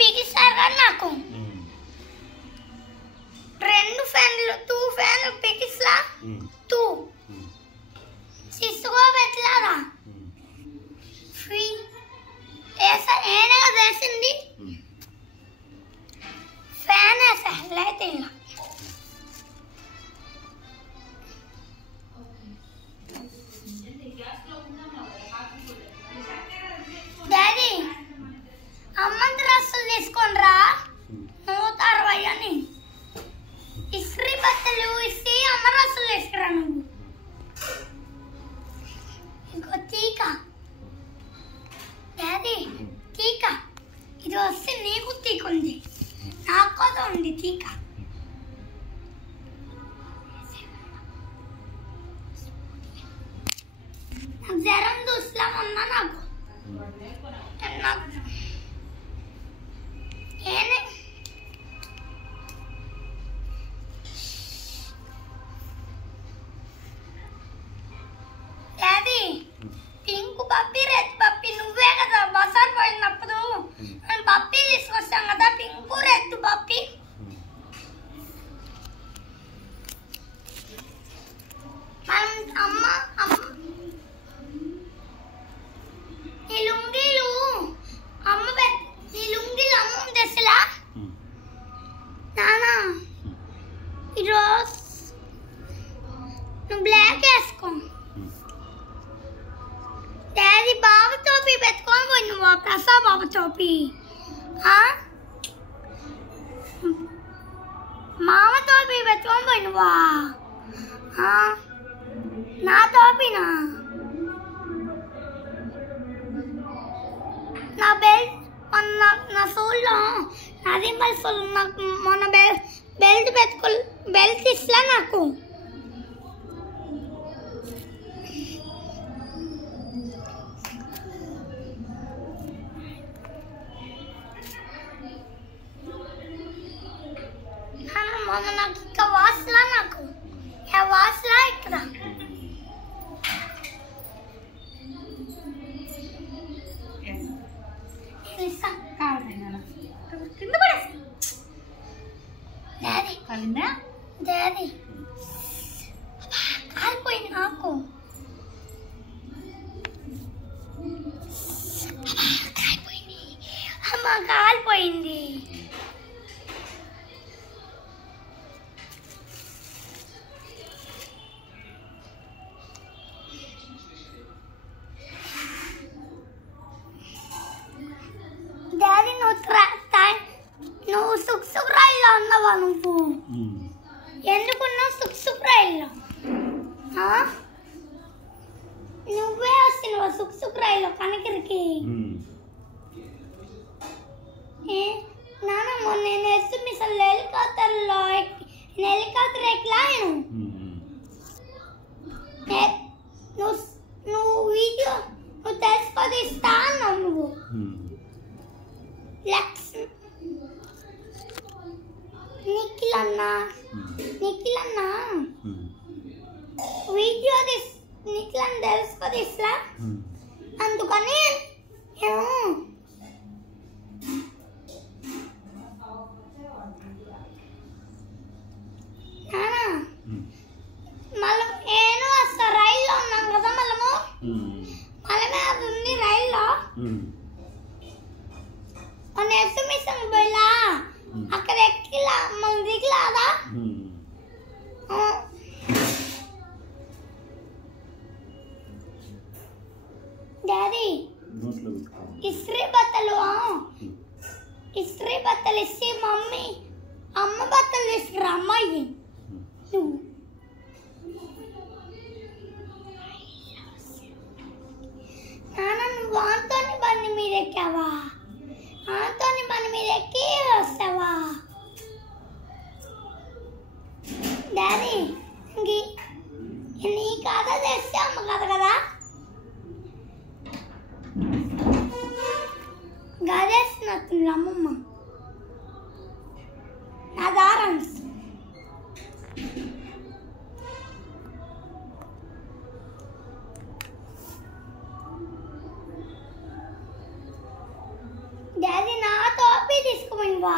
బిగిస్తారు కదా నాకు రెండు ఫ్యాన్లు టూ ఫ్యాన్లు బిగిస్లా టూ సిసుకో పెట్టలారా ఫ్రీ ऐसा ఏనే వేసింది ఫ్యాన్ ऐसा లైటింగ్ డాడీ అమ్మంత రసలు తీసుకొనిరా 160 అని ఇస్త్రీ బట్టలు ఇస్తే అమ్మ రసలు తీసుకురా నువ్వు ఇంకో తీక డాడీ తీక ఇది వస్తే నీకు తీక ఉంది నాకు కూడా ఉంది తీక నాకు జ్వరం చూస్తామన్నా నాకు ఏనే డాడీ పింక్ పప్పి రెడ్ పప్పి నువ్వే కదా బజార్ పోయినప్పుడు నేను పప్పి తీసుకొస్తాం కదా పింక్ రెడ్ పప్పి అమ్మ ఈ లుంగీలు అమ్మ ఈ లుంగీలు అమ్మ తెసలా నానా ఈరోజు నువ్వు బ్లాక్ వేసుకో డాడీ బాబు టోపీ పెట్టుకొని పోయి నువ్వు ప్రసాద్ బాబు టోపీ మామ టోపీ పెట్టుకొని పోయి నువ్వా నా టోపీనా నా బెల్ట్ నా సోల్లో నాది మరి సోల్ నాకు మొన్న బెల్ట్ పెట్టుకో బెల్ట్ ఇస్తా నాకు మొన్న నాకు ఇంకా వాసలా నాకు వాసలా ఇక్కడ డాడీ కాలిపోయింది నాకు కాలిపోయింది అమ్మ కాలిపోయింది డాడీ నువ్వు సుక్ రైల్లో ఉన్నావా నువ్వు ఎందుకున్నావు సుక్ రైల్లో నువ్వే వస్తున్నావా సుక్ రైల్లో కనకరికి నాన్న మొన్న నేను ఎస్మిషన్ హెలికాప్టర్లో హెలికాప్టర్ ఎక్కిలాను నువ్వు వీడియో నువ్వు తెలుసుకోది ఇస్తా అన్నావు నువ్వు నిఖిల్ అన్నా వీడియో నిఖిల్ అని తెలుసుకోది ఇస్తా అందుకని మళ్ళీ నేను వస్తా రైల్లో ఉన్నాం కదా మళ్ళీ అది ఉంది రైల్లో మన ఎస్మిషన్ పోయిలా అక్కడ ఎక్కిలా మన దిగిలాదా డాడీ ఇస్త్రీ బట్టలు ఇస్తే మమ్మీ అమ్మ బట్టలు తీసుకురా అమ్మాయి నువ్వు నాన్న నువ్వు ఆంతోని బండి మీద ఎక్కావా ఆంతోని బండి మీద ఎక్కి వస్తావా డాడీ నీ కథ తెస్తే అమ్మ కథ కదా గదేస్తున్నట్టుంది అమ్మమ్మ నా దారన్స్ డాడీ నా టోపీ అయిపోయిందా?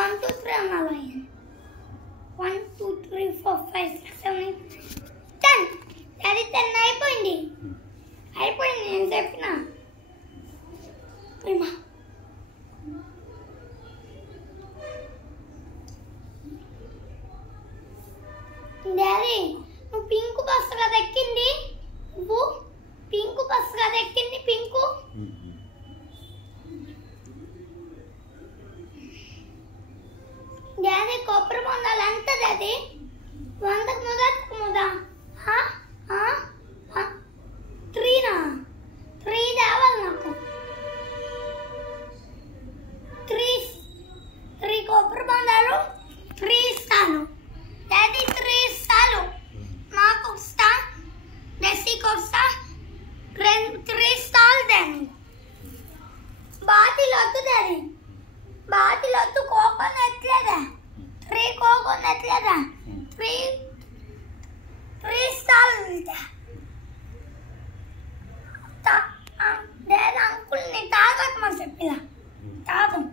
1 2 3 అనాలి. 1 2 3 4 5 6 7 8 10. అది 10 అయిపోయింది. అయిపోయింది నేను చెప్పిన. ఏమా డాడీ నువ్వు పింక్ బస్సు కదా ఎక్కింది? నువ్వు పింక్ బస్సు కదా ఎక్కింది? పింకు డాడీ కొబ్బరి బొండాలు ఎంత డాడీ? 100కు మొదటికి ముదా 3నా? 3 తేవాలి నాకు. 3 కొబ్బరి బొండాలు 3 ఇస్తాను డాడీ. 3 ఇస్తాను. నాకు ఒక స్టా, డెస్సీకి ఒక స్టా, 3 స్టాల్ డాడీ. బాటిల్ వద్దు డాడీ. బాటిల్ వద్దు. కోకోనట్ లేదా? 3 కోకోనట్ లేదా? 3 స్టాల్ డాడీ. అంకుల్ని తాగమని చెప్పిలా తాగం.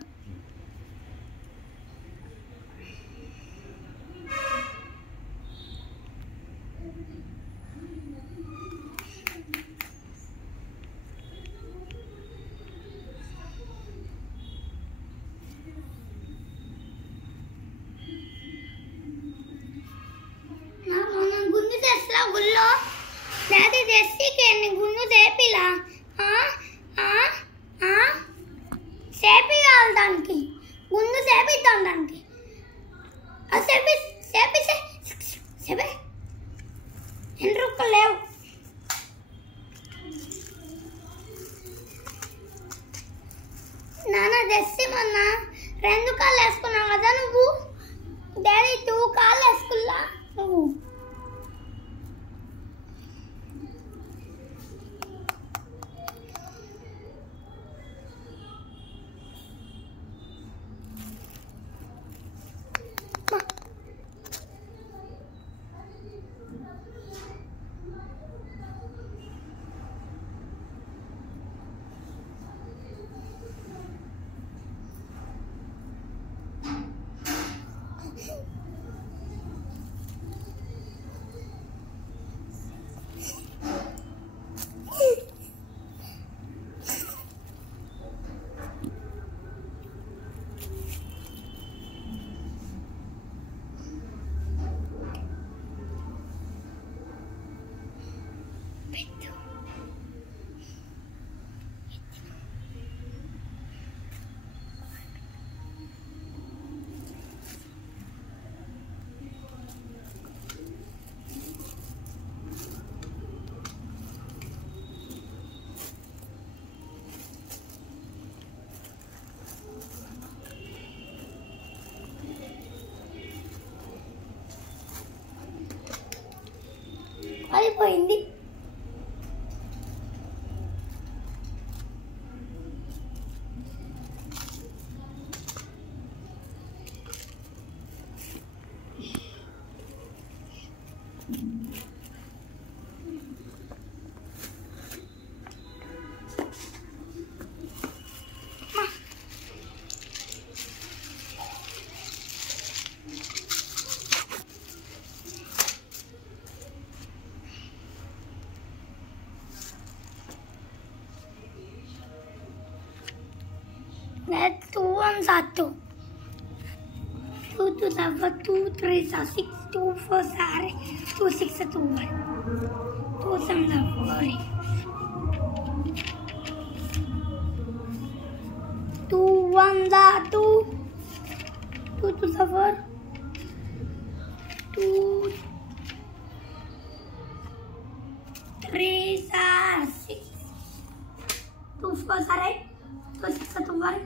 గుండు తెస్తా గుళ్ళో డాడీ. జెస్సీకి గుండు చేపిలా చేపియాలి. దానికి గుండు చేపిద్దాం. దానికి చేపి ఎండ్రుక్కలు లేవు. నాన్న జెస్సీ మొన్న 2 కాళ్ళు వేసుకున్నావు కదా నువ్వు? డాడీ 2 కాళ్ళు వేసుకున్నా నువ్వు. అయిపోయింది. That's 2 ones are 2. 2 to the 2 3s are 6. 2 4s are 2 6 are 2 1. 2 7s are 4. 2 1s are 2. 2 to the 4. 2 3s are 6. 2 4s are 8. 2 6 are 2 1.